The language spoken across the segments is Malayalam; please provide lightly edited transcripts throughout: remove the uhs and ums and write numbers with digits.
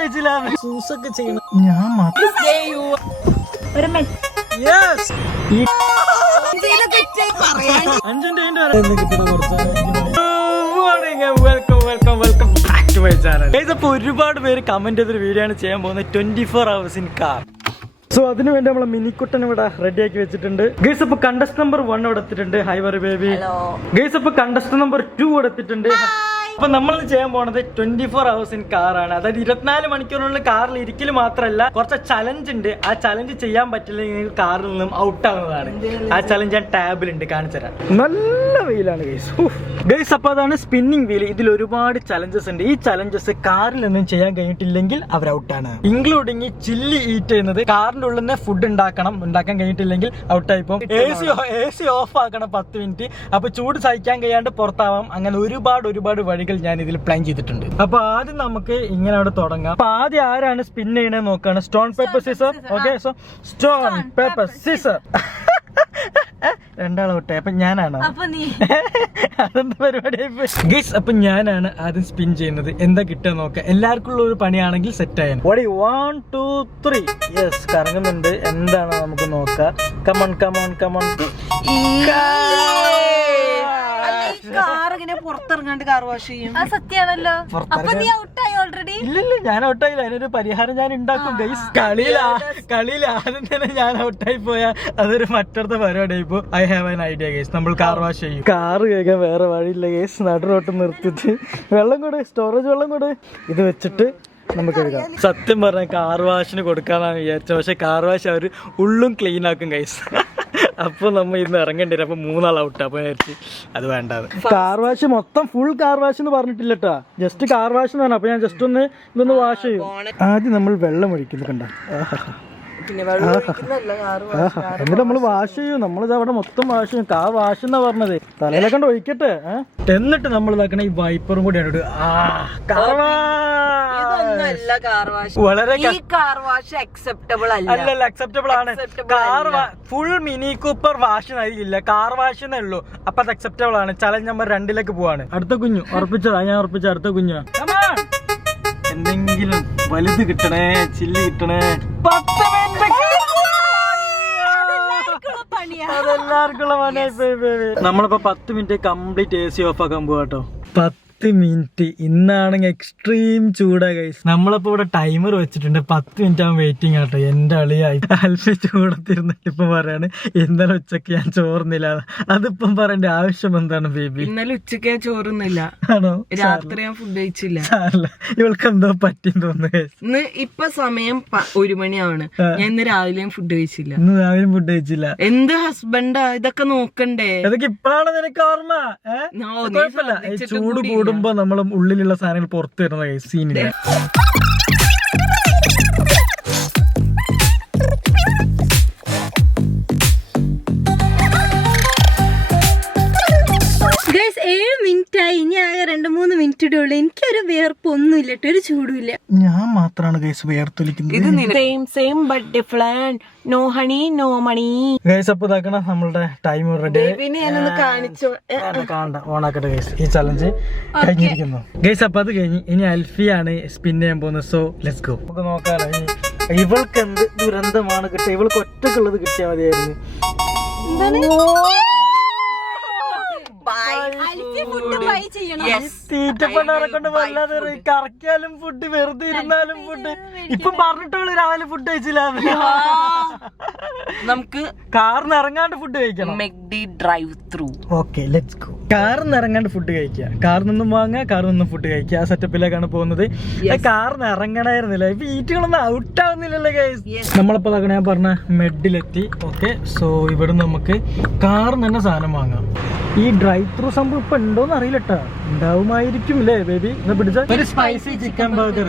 കഴിച്ചില്ല. ജ്യൂസൊക്കെ ചെയ്യണം ഞാൻ മാത്രം. ഒരുപാട് പേര് കമന്റ് ചെയ്തൊരു വീഡിയോ ആണ് ചെയ്യാൻ പോകുന്നത് 24 hours in car. സോ അതിനു വേണ്ടി നമ്മളെ മിനിക്കുട്ടൻ ഇവിടെ റെഡി ആക്കി വെച്ചിട്ടുണ്ട്. ഗൈസ് അപ്പൊ കണ്ടസ്റ്റ് നമ്പർ 1 ഇവിടെ എത്തിയിട്ടുണ്ട്. High worry baby. ഗൈസ് അപ്പൊ കണ്ടസ്റ്റ് നമ്പർ 2 ഇവിടെ എത്തിയിട്ടുണ്ട്. അപ്പൊ നമ്മൾ ചെയ്യാൻ പോണത് 24 hours in car ആണ്. അതായത് 24 മണിക്കൂറിനുള്ളിൽ കാറിൽ ഇരിക്കൽ മാത്രമല്ല, കുറച്ച് ചലഞ്ച് ഉണ്ട്. ആ ചലഞ്ച് ചെയ്യാൻ പറ്റില്ലെങ്കിൽ കാറിൽ നിന്നും ഔട്ട് ആവുന്നതാണ്. ആ ചലഞ്ച് ഞാൻ ടാബിലുണ്ട്, കാണിച്ചുതരാം. നല്ല വെയിലാണ് ഗൈസ്. ഗൈസ് അപ്പൊ അതാണ് സ്പിന്നിങ് വീൽ. ഇതിൽ ഒരുപാട് ചലഞ്ചസ് ഉണ്ട്. ഈ ചലഞ്ചസ് കാറിൽ നിന്നും ചെയ്യാൻ കഴിഞ്ഞിട്ടില്ലെങ്കിൽ അവർ ഔട്ടാണ്. ഇൻക്ലൂഡിങ് ഈ ചില്ലി ഈറ്റ് ചെയ്യുന്നത്. കാറിന്റെ ഉള്ളിൽ നിന്ന് ഫുഡ് ഉണ്ടാക്കാൻ കഴിഞ്ഞിട്ടില്ലെങ്കിൽ ഔട്ടായി പോകും. എ സി ഓഫ് ആക്കണം 10 മിനിറ്റ്. അപ്പൊ ചൂട് സഹിക്കാൻ കഴിയാണ്ട് പുറത്താവാം. അങ്ങനെ ഒരുപാട് വഴികൾ ഞാൻ ഇതിൽ പ്ലാൻ ചെയ്തിട്ടുണ്ട്. അപ്പൊ ആദ്യം നമുക്ക് ഇങ്ങനെ അവിടെ തുടങ്ങാം. അപ്പൊ ആദ്യം ആരാണ് സ്പിൻ ചെയ്യണേ നോക്കാണ്. Stone paper scissor. Okay, so stone paper scissor. രണ്ടാളോട്ടെ. അപ്പൊ ഞാനാണ് അതെന്താ പരിപാടി ഗൈസ്. അപ്പൊ ഞാനാണ് ആദ്യം സ്പിൻ ചെയ്യുന്നത്. എന്താ കിട്ടുക നോക്കാം. എല്ലാവർക്കും ഉള്ള ഒരു പണിയാണെങ്കിൽ സെറ്റ് ആയാലും 1 2 3. യെസ്, കറങ്ങുന്നുണ്ട്. എന്താണ് നമുക്ക് നോക്കാം. Come on come on come on. പുറത്തിറങ്ങാണ്ട് കാർ വാഷ് ചെയ്യും. സത്യാണല്ലോ. ഇല്ലല്ല, ഞാൻ ഔട്ടായില്ല. അതിനൊരു പരിഹാരം ഞാൻ ഉണ്ടാക്കും ഗൈസ്. കളിയിൽ ആദ്യം തന്നെ ഞാൻ ഔട്ടായി പോയാൽ അതൊരു മറ്റൊരു പരിപാടിയായി പോ. I have an idea guys. നമ്മൾ കാർ വാഷ് ചെയ്യും. കാറ് കേൾക്കാൻ വേറെ വഴിയില്ല ഗൈസ്. നടുറോട്ട് നിർത്തിട്ട് വെള്ളം കൂടെ, സ്റ്റോറേജ് വെള്ളം കൂടെ. ഇത് വെച്ചിട്ട് നമുക്ക് എടുക്കാം. സത്യം പറഞ്ഞാൽ കാർ വാഷിന് കൊടുക്കാന്നാണ് വിചാരിച്ചത്. പക്ഷെ കാർ വാഷ് അവർ ഉള്ളും ക്ലീൻ ആക്കും ഗൈസ്. അപ്പൊ നമ്മ ഇന്ന് ഇറങ്ങേണ്ടി വരും. അപ്പൊ 3 ആൾ ഔട്ട്. അപ്പൊ വിചാരിച്ച് അത് വേണ്ടത്. കാർ വാഷ് മൊത്തം ഫുൾ കാർ വാഷ് എന്ന് പറഞ്ഞിട്ടില്ലട്ടാ, ജസ്റ്റ് കാർ വാഷ് എന്ന് പറഞ്ഞു. അപ്പൊ ഞാൻ ജസ്റ്റ് ഇതൊന്ന് വാഷ് ചെയ്യും. ആദ്യം നമ്മൾ വെള്ളം ഒഴിക്കുന്നു. കണ്ട, എന്നിട്ട് നമ്മൾ വാഷ് ചെയ്യും. നമ്മളിത് അവിടെ മൊത്തം വാഷ് ചെയ്യും. കാർ വാഷ് എന്നാ പറഞ്ഞത്. തലയിലൊക്കെ കൊണ്ട് ഒഴിക്കട്ടെ. എന്നിട്ട് നമ്മൾ ഇതാക്കണ ഈ വൈപ്പറും കൂടി വളരെ അല്ലല്ല, അക്സെപ്റ്റബിൾ ആണ്. Car full mini Cooper wash നൽകില്ല, കാർ വാഷ് എന്നേ ഉള്ളൂ. അപ്പൊ അത് അക്സെപ്റ്റബിൾ ആണ്. ചലഞ്ച് നമ്പർ 2 പോവാണ്. അടുത്ത കുഞ്ഞു ഉറപ്പിച്ചതാ, ഞാൻ ഉറപ്പിച്ച അടുത്ത കുഞ്ഞു. എന്തെങ്കിലും വലുത് കിട്ടണേ, ചില്ലി കിട്ടണേ. 10 മിനിറ്റ് അതെല്ലാവർക്കുള്ള പണിയായി. നമ്മളിപ്പോ 10 മിനിറ്റ് കംപ്ലീറ്റ് AC ഓഫ് ആക്കാൻ പോവാ കേട്ടോ. 10 മിനിറ്റ്. ഇന്നാണെങ്കിൽ എക്സ്ട്രീം ചൂടാ ഗൈസ്. നമ്മളിപ്പോ ഇവിടെ ടൈമർ വെച്ചിട്ടുണ്ട്. 10 മിനിറ്റ് ആകുമ്പോൾ വെയിറ്റിംഗ് ആട്ടോ. എന്റെ അളിയായി അൽഫി ചൂടത്തിരുന്നിട്ട് ഇപ്പൊ പറയാണ് ഇന്നലെ ഉച്ചക്ക് ഞാൻ ചോറുന്നില്ല. അതിപ്പം പറയേണ്ട ആവശ്യം എന്താണ് ബേബി? ഇന്നലെ ഉച്ചക്ക് ഞാൻ ചോറുന്നില്ല. ആണോ? രാത്രി ഞാൻ ഫുഡ് കഴിച്ചില്ല. ഇവൾക്ക് എന്തോ പറ്റിന്ന് തോന്നുന്നു. ഇന്ന് ഇപ്പൊ സമയം 1 മണിയാണ്. ഞാൻ ഇന്ന് രാവിലെയും ഫുഡ് കഴിച്ചില്ല. ഇന്ന് രാവിലെ ഫുഡ് കഴിച്ചില്ല. എന്ത് ഹസ്ബൻഡാ ഇതൊക്കെ നോക്കണ്ടേ? അതൊക്കെ ഇപ്പഴാണ് നിനക്ക് ഓർമ്മ. കുഴപ്പമില്ല, ചൂട് കൂടുമ്പോ നമ്മള് ഉള്ളിലുള്ള സാധനങ്ങൾ പുറത്തു വരുന്ന സീനില്ല. ഇനി ആകെ 2-3 മിനിറ്റ് ഉള്ളു. എനിക്കൊരു വേർപ്പൊന്നുമില്ല, ഒരു ചൂടുമില്ല. ഞാൻ മാത്രാണ് ഗൈസ് വേർത്തൊലിക്കുന്നത്. ഗൈസ് അപ്പൊ ഇതാക്കണം നമ്മളുടെ ടൈം റെഡി. ഓണാക്കട്ടെ ഗൈസ്. ഈ ചലഞ്ച് കഴിഞ്ഞിരിക്കുന്നു ഗൈസ്. അപ്പൊ അത് കഴിഞ്ഞ് ഇനി അൽഫിയാണ് സ്പിൻ ചെയ്യാൻ പോകുന്നത്. So let's go. നമുക്ക് നോക്കാലോ. ഇവൾക്ക് എന്ത് ദുരന്തമാണ് കിട്ടുക. ഇവൾക്ക് ഒറ്റക്കുള്ളത് കിട്ടിയാൽ മതിയായിരുന്നു. തീറ്റപ്പണ്ടാറെ കൊണ്ട് വല്ലാതെ കറക്കിയാലും ഫുഡ്, വെറുതെ ഇരുന്നാലും ഫുഡ്. ഇപ്പം പറഞ്ഞിട്ടുള്ളൂ രാവിലെ ഫുഡ് കഴിച്ചില്ല. നമുക്ക് കാറിന് ഇറങ്ങാണ്ട് ഫുഡ് കഴിക്കണം. Drive through. Okay, let's go. കാറിന് ഇറങ്ങാണ്ട് ഫുഡ് കഴിക്കുക, കാറിൽ നിന്നും വാങ്ങുക, കാറിൽ നിന്നും ഫുഡ് കഴിക്കുക. ആ സെറ്റപ്പിലേക്കാണ് പോകുന്നത്. കാറിന് ഇറങ്ങണായിരുന്നില്ല. ഇപ്പൊ ഈറ്റുകളൊന്നും ഔട്ട് ആവുന്നില്ലല്ലോ ഗൈസ്. നമ്മളിപ്പോ ഞാൻ പറഞ്ഞ മെഡിലെത്തി. ഓക്കെ, സോ ഇവിടെ നമുക്ക് കാറിന് തന്നെ സാധനം വാങ്ങാം. ഈ ഡ്രൈവ് ത്രൂ സംഭവം ഇപ്പൊ ഉണ്ടോന്ന് അറിയില്ലട്ടാ. ഉണ്ടാവുമായിരിക്കും അല്ലേ ബേബി? എന്നാ പിടിച്ച ഒരു സ്പൈസി ചിക്കൻ ബർഗർ.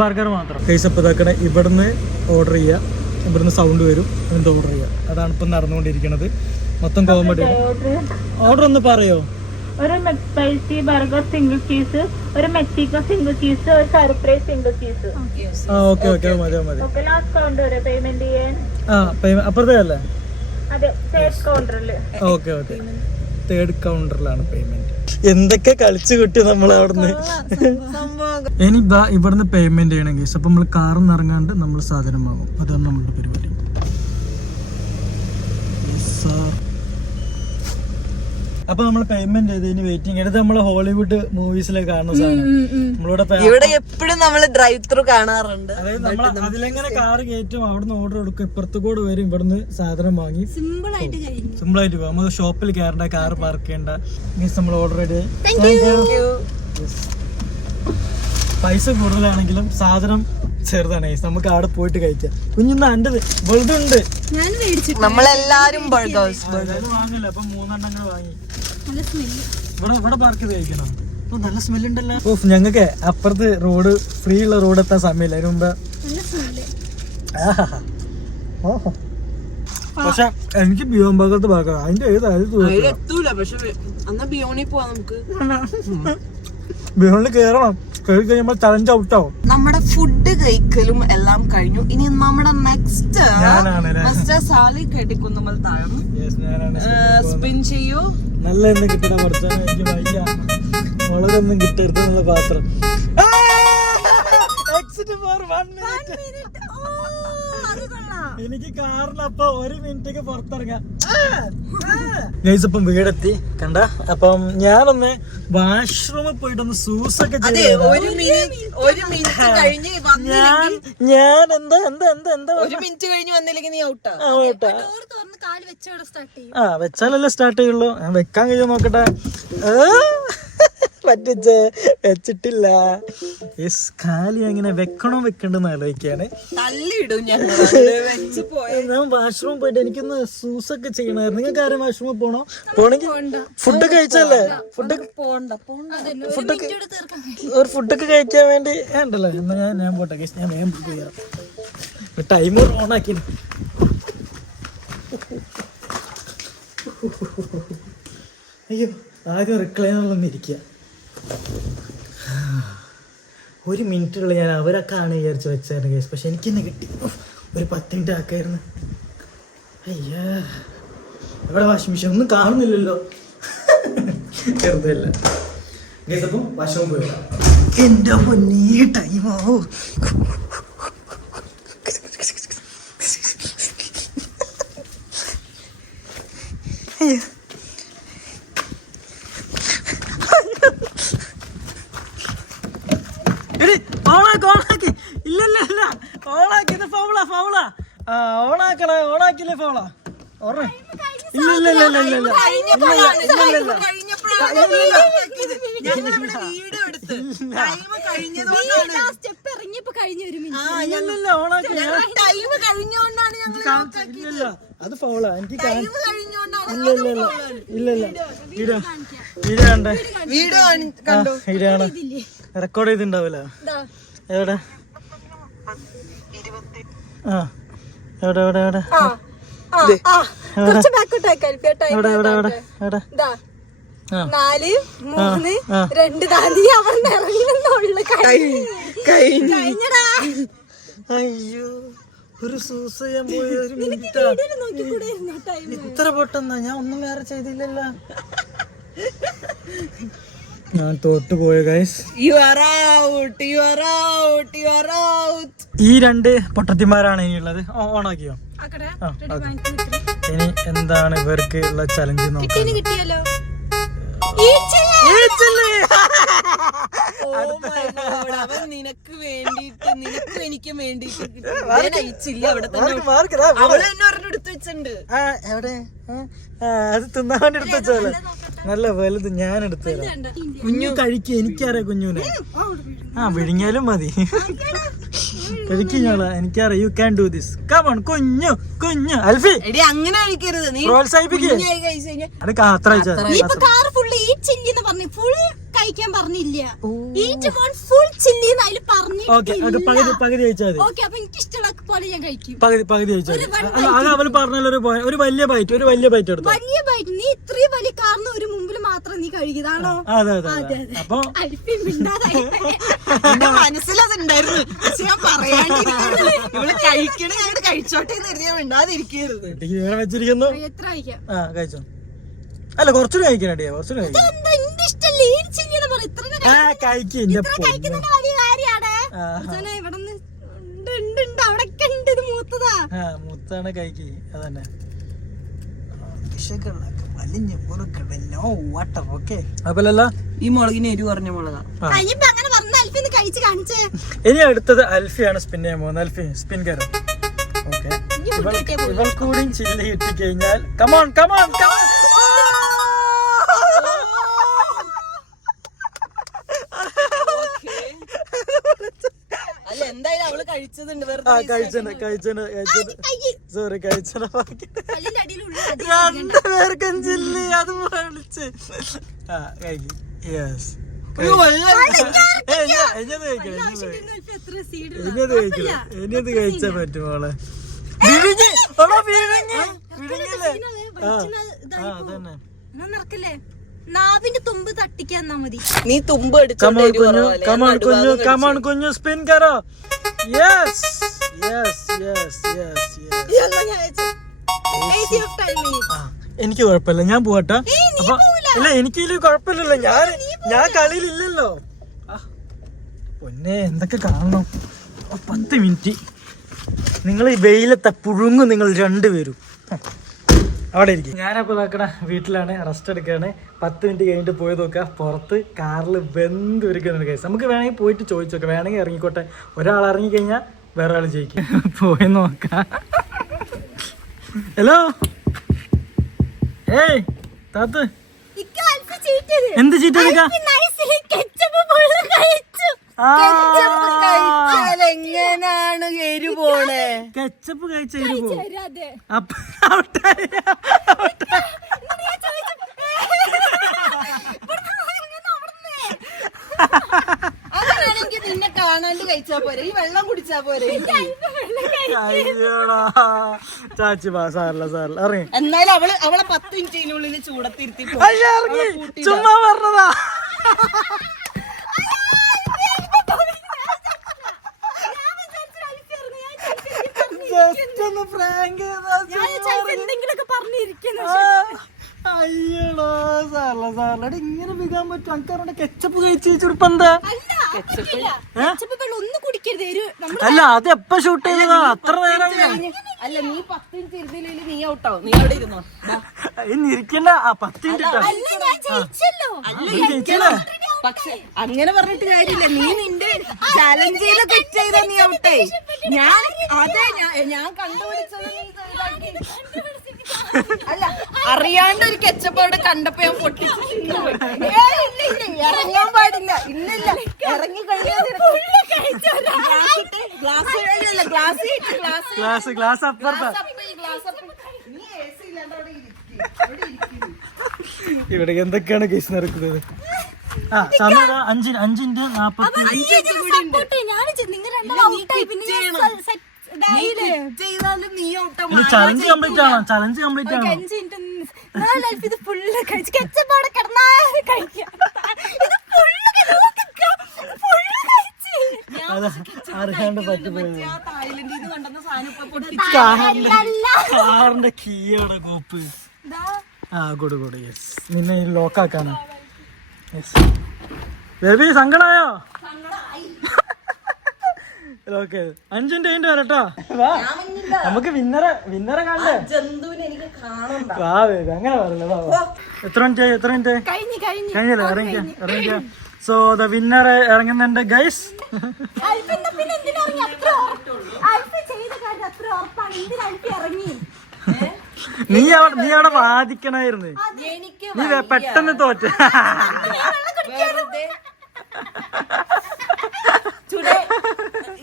ബർഗർ മാത്രം. കേസ് അപ്പൊ ഇതാക്കണേ. ഇവിടുന്ന് ഓർഡർ ചെയ്യുക, ഇവിടുന്ന് സൗണ്ട് വരും, എന്നിട്ട് ഓർഡർ ചെയ്യുക. അതാണ് ഇപ്പൊ നടന്നുകൊണ്ടിരിക്കുന്നത്. മൊത്തം കോമഡി. ഓർഡർ ഒന്ന് പറയോ? ഒരു സ്പൈസി ബർഗർ സിംഗിൾ ചീസ്, ഒരു മെക്സിക്കോ സിംഗിൾ ചീസ്, ഒരു surprise single cheese. Okay okay, മതി മതി. ലാസ്റ്റ് കൗണ്ടർ പേയ്മെന്റ് ചെയ്യാൻ. അപ്പുറത്തെ അല്ലേ? അതെ, സേഫ് കൗണ്ടറില്. Okay okay. തേർഡ് കൗണ്ടറിലാണ് പേയ്മെന്റ്. എന്തൊക്കെ കളിച്ചു കിട്ടി നമ്മൾ അവിടുന്ന്. ഇനി ഇവിടുന്ന് പേയ്മെന്റ് ചെയ്യണം ഗൈസ്. അപ്പൊ നമ്മൾ കാറിൽ നിന്ന് ഇറങ്ങാണ്ട് നമ്മൾ സാധനം വാങ്ങും. അതാണ് നമ്മളുടെ പരിപാടി. അപ്പൊ നമ്മൾ പേയ്മെന്റ് ചെയ്ത് ഇനി വെയിറ്റിംഗ് എടുത്ത് നമ്മള് ഹോളിവുഡ് മൂവീസിലൊക്കെ കാണുന്ന സാധനം നമ്മളിവിടെ ഇവിടെ എപ്പോഴും നമ്മള് ഡ്രൈവ് ത്രൂ കാണാറുണ്ട്. അതായത് നമ്മൾ അതിലെങ്ങനെ കാറ് കയറ്റും, അവിടുന്ന് ഓർഡർ എടുക്കും, ഇപ്പുറത്ത് കൂടെ വരും, ഇവിടുന്ന് സാധനം വാങ്ങി സിമ്പിൾ ആയിട്ട് പോകും. നമുക്ക് ഷോപ്പിൽ കയറേണ്ട, കാർ പാർക്ക് ചെയ്യണ്ട. മീൻസ് നമ്മൾ ഓർഡർ ചെയ്ത് പൈസ കൂടുതലാണെങ്കിലും സാധനം ചെറുതാണ്. നമുക്ക് അവിടെ പോയിട്ട് കഴിക്കാം. കുഞ്ഞിന്ന് അണ്ടത് വലുതുണ്ട്. നമ്മളെല്ലാരും ബർഗേഴ്സ് വാങ്ങില്ല. അപ്പൊ 3 എണ്ണം വാങ്ങി ഇവിടെ പാർക്ക് ചെയ്ത് കഴിക്കണം. അപ്പൊ നല്ല സ്മെല്ലുണ്ടല്ലോ. ഓ ഞങ്ങൾക്ക് അപ്പുറത്ത് റോഡ് ഫ്രീ ഉള്ള റോഡ് എത്താൻ സമയമില്ല. അതിന് മുമ്പ് പക്ഷെ എനിക്ക് ബിയോൺ ഭാഗത്ത് ഭാഗം അതിന്റെ എത്തൂല. പക്ഷെ എന്നാ ബിയോണിൽ പോവാ നമുക്ക്. ബിയോണിൽ കേറണം. കയറി കഴിയുമ്പോൾ ചലഞ്ച് ഔട്ടാവും. നമ്മുടെ ഫുഡ് കഴിക്കലും എല്ലാം കഴിഞ്ഞു. ഇനി നമ്മുടെ നെക്സ്റ്റ് മിസ്റ്റർ സാലി കെട്ടിക്കുന്നുമ്പോൾ താഴം സ്പിൻ ചെയ്യൂ. നല്ല എണ്ണ കിട്ടണ കുറച്ച് എനിക്ക് വയ്യ. മുളകൊന്നും കിട്ടരുത് എന്നുള്ള പാത്രം. എനിക്ക് കാറിനപ്പൊ 1 മിനിറ്റ് പുറത്തിറങ്ങാം. ഗൈസ് അപ്പം വീടെത്തി കണ്ട. അപ്പം ഞാനൊന്ന് വാഷ്റൂമിൽ പോയിട്ടൊന്ന് സൂസൊക്കെ ഒരു മിനിറ്റ് കഴിഞ്ഞ് ഞാൻ എന്താ എന്താ എന്താ എന്താ 1 മിനിറ്റ് കഴിഞ്ഞ് വന്നില്ലെങ്കിൽ നീ ഔട്ടാ. വെച്ചാലല്ലേ സ്റ്റാർട്ട് ചെയ്യുള്ളൂ. ഞാൻ വെക്കാൻ കഴിയുമോ നോക്കട്ടെ. പറ്റിച്ചേ വെച്ചിട്ടില്ല. കാലി അങ്ങനെ വെക്കണോ വെക്കണ്ടെന്ന് ആലോചിക്കാണ്. ഞാൻ വാഷ്റൂം പോയിട്ട് എനിക്കൊന്ന് സൂസൊക്കെ ചെയ്യണമായിരുന്നു. നിങ്ങൾക്ക് ആരും വാഷ്റൂമിൽ പോണോ? പോണെങ്കിൽ ഫുഡ് കഴിച്ചല്ലേ? ഒരു ഫുഡൊക്കെ കഴിക്കാൻ വേണ്ടി ഉണ്ടല്ലോ. എന്നാ ഞാൻ പോട്ടെ. ഞാൻ വേഗം ചെയ്യാം. ടൈമർ ഓണാക്കി. അയ്യോ ആദ്യം റിക്ലൈനറിലൊന്നും ഇരിക്കുക. 1 മിനിറ്റുള്ള ഞാൻ അവരൊക്കെ ആണ് വിചാരിച്ച് വെച്ചായിരുന്നു കേസ്. പക്ഷെ എനിക്കെന്നെ കിട്ടി. ഒരു 10 മിനിറ്റ് ആക്കായിരുന്നു. അയ്യാ എവിടെ വാഷിംഗ് മെഷീൻ ഒന്നും കാണുന്നില്ലല്ലോ. ചെറുതല്ല കേസ്. അപ്പം വാഷ്റൂം പോയി. എൻ്റെ പൊന്നേ ടൈമാവോ. അയ്യോ ഓണാക്കി. ഇല്ലല്ല ഓണാക്കി. ഇത് ഫൗളാ. ഓണാക്കണേ. ഓണാക്കില്ലേ ഫൗളാ. അത് ഫൗളാ. എനിക്ക് ഇതാണ് റെക്കോർഡ് ചെയ്തിണ്ടാവില്ല. എവിടെ എവിടെ എവിടെ എവിടെ അയ്യോ ഒരു സൂസ് ചെയ്യാൻ പോയ 1 മിനിറ്റ്. ഇത്ര പെട്ടെന്നാ? ഞാൻ ഒന്നും വേറെ ചെയ്തില്ലല്ലോ. ഞാൻ തോറ്റു പോയ ഗൈസ്. ഈ 2 പൊട്ടത്തിമാരാണ് ഇനിയുള്ളത്. ഓണാക്കിയോ? ഇനി എന്താണ് ഇവർക്ക് ഉള്ള ചലഞ്ച് നോക്കാം. നിനക്ക് വേണ്ടിട്ട് നിനക്കും എനിക്കും വേണ്ടിട്ട് അവിടെ തന്നെ എടുത്ത് വെച്ചിട്ടുണ്ട്. എവിടെ? അത് തിന്നാൻ വേണ്ടി എടുത്ത് വെച്ചോലെ. നല്ല വലുത് ഞാൻ എടുത്തു തരാം. കുഞ്ഞു കഴിക്കുക. എനിക്കറിയാം കുഞ്ഞുനെ. വിഴുങ്ങിയാലും മതി. കഴിക്കുഞ്ഞോളാ. എനിക്കറിയാം. You can do this. Come on കുഞ്ഞു കുഞ്ഞു. അൽഫി അങ്ങനെ കഴിക്കരുത്. നീ പ്രോത്സാഹിപ്പിക്കുക. അത് കാത്ര കഴിക്കാൻ പറഞ്ഞില്ല. പകുതി കഴിച്ചാൽ പോലെ ഞാൻ കഴിക്കും. പകുതി കഴിച്ചാൽ അത് അവര് പറഞ്ഞല്ലോ. ഒരു വലിയ ബൈറ്റ് എടുത്തു. വലിയ ബൈറ്റ്. നീ ഇത്രയും വലിയ കാർന്ന് ഒരു മുമ്പിൽ മാത്രം നീ കഴിക്കുന്നതാണോ? അതെ അതെ. അപ്പൊ മനസ്സിലതുണ്ടായിരുന്നു. പക്ഷെ ഞാൻ പറയാണ്ടിരിക്കുന്നു. ഇവിടെ കഴിക്കണേ കഴിച്ചോട്ടെ എന്ന് കരുതിയാ മിണ്ടാതിരിക്കരുത്. വെച്ചിരിക്കുന്നു. എത്ര കഴിക്കാം? കഴിച്ചോ. അല്ല കുറച്ചുകൂടി കഴിക്കാനടിയാ, കുറച്ചുകൂടി കഴിക്കാം. ആ കഴിക്കും മൂത്താണ് കഴിക്ക് അതന്നെ. അപ്പല്ലോ ഈ മുളകിന് എരിവ് പറഞ്ഞ മുളകാ. ഇനി അടുത്തത് അൽഫിയാണ് സ്പിൻ ചെയ്യാൻ പോകുന്നത്. അൽഫി സ്പിൻ കയറും. ഓക്കെ, ഇവൾ കൂടി ചില്ലി കിട്ടി കഴിഞ്ഞാൽ കമോൺ കമോൺ കമോൺ. അല്ല എന്തായാലും അവള് കഴിച്ചതുണ്ട്. സോറി കഴിച്ചത്. രണ്ടുപേർക്കും ചില്ലി അത് വിളിച്ച് യെസ്. ഇനിയത് കഴിച്ചാ പറ്റും മോളെ. അതന്നെ നാവിന്റെ തുമ്പ് തട്ടിക്കാന്നാ മതി. നീ തുമ്പ് കമോൺ കുഞ്ഞു സ്പിൻ കറോ. Yes yes yes yes yes. എനിക്ക് കുഴപ്പമില്ല, ഞാൻ പോവാട്ടോ. അപ്പൊ ഇല്ല എനിക്കില്ല കുഴപ്പമില്ലല്ലോ, ഞാൻ കളിയിലില്ലല്ലോ. പൊന്നെ എന്തൊക്കെ കാണണം. 10 മിനിറ്റ് നിങ്ങൾ ഈ വെയിലത്തെ പുഴുങ്ങും നിങ്ങൾ രണ്ടുപേരും. അവിടെ ഇരിക്കും. ഞാനപ്പോൾ നോക്കണ വീട്ടിലാണ്, റെസ്റ്റ് എടുക്കുകയാണ്. 10 മിനിറ്റ് കഴിഞ്ഞിട്ട് പോയി നോക്കുക. പുറത്ത് കാറിൽ വെന്ത് ഒരുക്കുന്നുണ്ട് കേസ്. നമുക്ക് വേണമെങ്കിൽ പോയിട്ട് ചോദിച്ചു നോക്കാം, വേണമെങ്കിൽ ഇറങ്ങിക്കോട്ടെ. ഒരാൾ ഇറങ്ങിക്കഴിഞ്ഞാൽ വേറെ ആൾ ജയിക്കും. പോയി നോക്കാം. ഹലോ ഏയ് താത്ത്, എന്ത് ചീറ്റ് എങ്ങനാണ് എരു പോണേ? കെച്ചപ്പ് കഴിച്ച എരു പോകും. അങ്ങനെയാണെങ്കിൽ നിന്നെ കാണാണ്ട് കഴിച്ചാ പോരെ, ഈ വെള്ളം കുടിച്ചാ പോരെ. ചാച്ചി സാറില്ല സാറില്ല ഇറങ്ങി. എന്നാലും അവളെ 10 മിനിറ്റിനുള്ളിൽ ചൂടത്തിരുത്തി ചുമ്മാ പറഞ്ഞതാ. അയ്യടോ സാറില്ല സാറില്ല ഇങ്ങനെ വിൽക്കാൻ പറ്റും. അനക്കാരുടെ കെച്ചപ്പ് കഴിച്ച് ചെറുപ്പെന്താ? അല്ല അത് എപ്പ ഷൂട്ട് ചെയ്തതാ? അത്ര നേരം അല്ല, നീ 10 മിനിറ്റ് ഇരുന്നില്ലെങ്കിൽ നീ ഔട്ടാവും. നീ അവിടെ ഇരുന്നോ. ഇന്ന് ഇരിക്കണ്ട. 10 മിനിറ്റ് പക്ഷെ അങ്ങനെ പറഞ്ഞിട്ട് കാര്യമില്ല. നീ നിന്റെ ചാലഞ്ചിലൊക്കെ ചെയ്താ നീ ഔട്ടേ. ഞാൻ കണ്ടുപിടിച്ചത് അല്ല, അറിയാണ്ട് ഒരു കെച്ചപ്പ് അവിടെ കണ്ടപ്പോ ഞാൻ പൊട്ടിച്ചു. ഇറങ്ങാൻ പാടില്ല. ഇന്നില്ല, ഇറങ്ങി കഴിഞ്ഞാൽ ഗ്ലാസ് അപ്പുറത്താ. ഇവിടെ എന്തൊക്കെയാണ് കേസ് നടക്കുന്നത്? സമയം 5:40. ചലഞ്ച് കംപ്ലീറ്റ് ആണോ? ചലഞ്ച് കംപ്ലീറ്റ് ആണോ? ഇത് ഫുള്ള് കഴിച്ച് കെച്ചപ്പോടെ കിടന്നാ കഴിക്കാം. അറിയാണ്ട് പറ്റിപ്പോയത്. കാറിന്റെ കീയോടെ കോപ്പ്. കൊടു യെസ്. നിന്നെ ലോക്കാക്കാണ്. ബേബി സങ്കടായോ? ഓക്കെ 5 മിനിറ്റ് കഴിഞ്ഞിട്ട് വരട്ടോ. നമുക്ക് വിന്നറെ കണ്ടേ. വാ ബേബി അങ്ങനെ പറയല്ലേ. വാ. എത്ര മിനിറ്റ് കഴിഞ്ഞല്ലോ? ഇറങ്ങിക്ക. സോ ദ വിന്നർ ഇറങ്ങുന്നുണ്ട് ഗൈസ്. നീ അവിടെ വാദിക്കണായിരുന്നു. നീ പെട്ടെന്ന് തോറ്റ. Today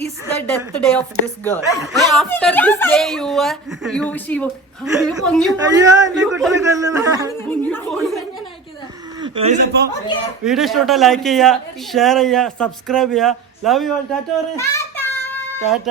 is the death day of this girl. After this day, she will. അയ്യോ എന്റെ കുട്ടിയെ കൊല്ലുന്ന. അപ്പൊ വീഡിയോ ഇഷ്ടപ്പെട്ട ലൈക്ക് ചെയ്യുക, ഷെയർ ചെയ്യുക, സബ്സ്ക്രൈബ് ചെയ്യുക. Love you all. ടാറ്റ.